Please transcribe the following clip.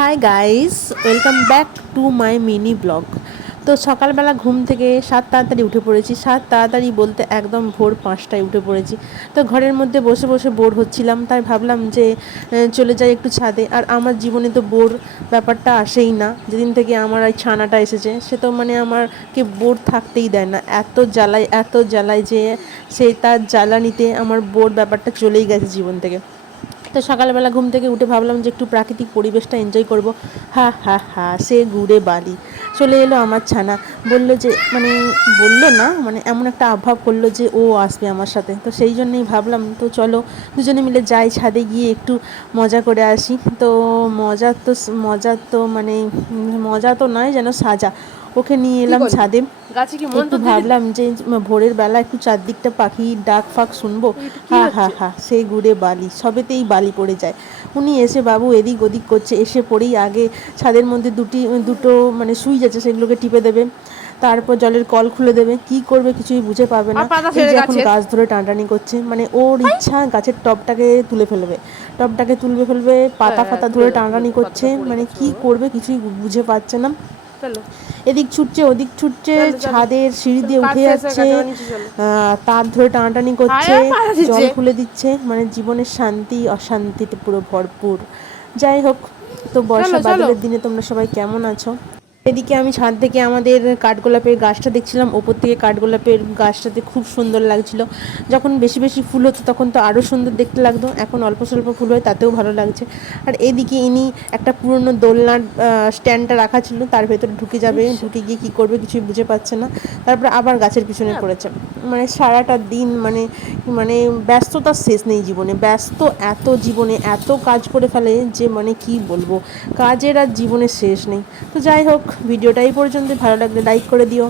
Hi guys, welcome back to my mini blog. তো সকালবেলা ঘুম থেকে তাড়াতাড়ি উঠে পড়েছি। তাড়াতাড়ি বলতে একদম ভোর 5টায় উঠে পড়েছি। তো ঘরের মধ্যে বসে বসে বোর হচ্ছিলাম, তাই ভাবলাম যে চলে যাই একটু ছাদে। আর আমার জীবনে তো বোর ব্যাপারটা আসেই না। যেদিন থেকে আমার এই ছানাটা এসেছে, সে তো মানে আমাকে বোর থাকতেই দেয় না। এত জ্বালায় যে সেই তার জ্বালানিতে আমার বোর ব্যাপারটা চলেই গেছে জীবন থেকে। তো সকালবেলা ঘুম থেকে উঠে ভাবলাম যে একটু প্রাকৃতিক পরিবেশটা এনজয় করব। হা হা হা, সে ঘুরে বালি চলে এলো আমার ছানা। বললো যে বললো না, এমন একটা আবভাব করলো যে ও আসবে আমার সাথে। তো সেই জন্যই ভাবলাম তো চলো দুজনে মিলে যাই ছাদে, গিয়ে একটু মজা করে আসি। তো মজা তো মজা তো নয়, যেন সাজা। ওকে নিয়ে এলাম ছাদে। একটু ভাবলাম যে ভোরের বেলা একটু চারদিকটা পাখির ডাক ফাঁক শুনবো। হা হা হা, সে ঘুরে বালি, সবেতেই বালি পড়ে যায়। উনি এসে বাবু এদিক ওদিক করছে, এসে পড়েই আগে ছাদের মধ্যে দুটো সুইচ আছে, সেগুলোকে টিপে দেবে। তারপর জলের কল খুলে দেবে। কি করবে কিছুই বুঝে পাবে না। এই যে এখন গাছ ধরে টানাটানি করছে, ওর ইচ্ছা গাছের টবটাকে তুলবে ফেলবে, পাতা ফাতা ধরে টানাটানি করছে। কি করবে কিছুই বুঝে পাচ্ছে না। এদিক ছুটছে ওদিক ছুটছে, ছাদের সিঁড়ি দিয়ে উঠে যাচ্ছে, তার ধরে টানাটানি করছে, জল খুলে দিচ্ছে। জীবনের শান্তি অশান্তিতে পুরো ভরপুর। যাই হোক, তো বর্ষা বাদলের দিনে তোমরা সবাই কেমন আছো? এদিকে আমি ছাদ থেকে আমাদের কাঠগোলাপের গাছটা দেখছিলাম। ওপর থেকে কাঠগোলাপের গাছটাতে খুব সুন্দর লাগছিল। যখন বেশি বেশি ফুল হতো তখন তো আরও সুন্দর দেখতে লাগতো, এখন অল্প স্বল্প ফুল হয় তাতেও ভালো লাগছে। আর এদিকে ইনি একটা পুরনো দোলনার স্ট্যান্ডটা রাখা ছিল, তার ভেতরে ঢুকে যাবে, ঢুকে গিয়ে কী করবে কিছুই বুঝে পাচ্ছে না। তারপরে আবার গাছের পিছনে পড়েছে। সারাটা দিন ব্যস্ততার শেষ নেই জীবনে। জীবনে এত কাজ করে ফেলে যে কি বলবো, কাজের আর জীবনের শেষ নেই। তো যাই হোক, ভিডিওটা এই পর্যন্ত। ভালো লাগলে লাইক করে দিও।